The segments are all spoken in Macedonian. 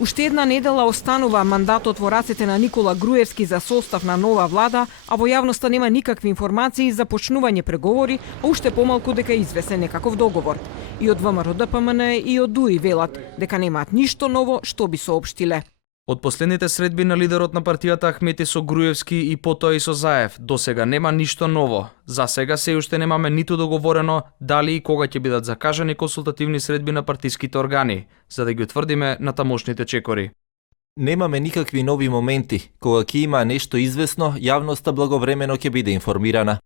Уште една недела останува мандатот во рацете на Никола Груевски за состав на нова влада, а во јавноста нема никакви информации за почнување преговори, а уште помалку дека е извесен некаков договор. И од ВМРО-ДПМН и од ДУИ велат дека немаат ништо ново што би соопштиле. Од последните средби на лидерот на партијата Ахмети со Груевски и потоа и со Заев, досега нема ништо ново. За сега се уште немаме ниту договорено дали и кога ќе бидат закажани консултативни средби на партиските органи, за да ги утврдиме на тамошните чекори. Немаме никакви нови моменти. Кога ќе има нешто известно, јавноста благовремено ќе биде информирана.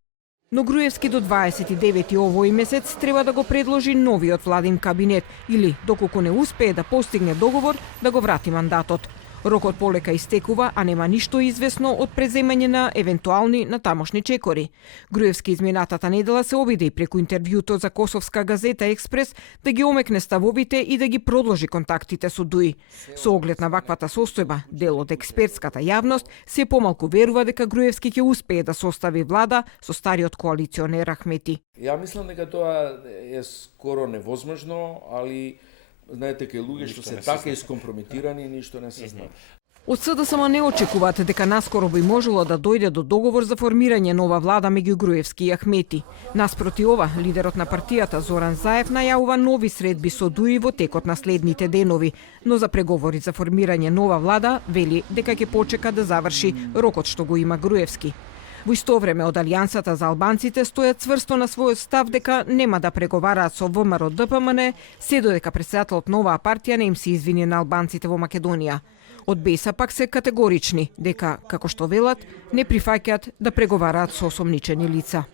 Но Груевски до 29 овој месец треба да го предложи новиот владин кабинет или, доколку не успее да постигне договор, да го врати мандатот. Рокот полека истекува, а нема ништо известно од преземање на евентуални на тамошни чекори. Груевски изминатата недела се обиде и преку интервјуто за косовска газета Експрес да ги омекне ставовите и да ги продолжи контактите со ДУИ. Со оглед на ваквата состојба, дел од експертската јавност се помалку верува дека Груевски ќе успее да состави влада со стариот коалиционер Ахмети. Ја мислам дека тоа е скоро невозможно, али знаете, кај луѓе што се така искомпрометирани, ништо не се знае. Од СДСМ не очекуваат дека наскоро би можело да дојде до договор за формирање нова влада меѓу Груевски и Ахмети. Наспроти ова, лидерот на партијата Зоран Заев најавува нови средби со ДУИ во текот на следните денови, но за преговори за формирање нова влада вели дека ќе почека да заврши рокот што го има Груевски. Во исто време од Алијансата за албанците стојат цврсто на својот став дека нема да преговараат со ВМРО-ДПМН, се додека претседателот новаа партија не им се извини на албанците во Македонија. Од БЕСА пак се категорични дека, како што велат, не прифаќаат да преговараат со осомничени лица.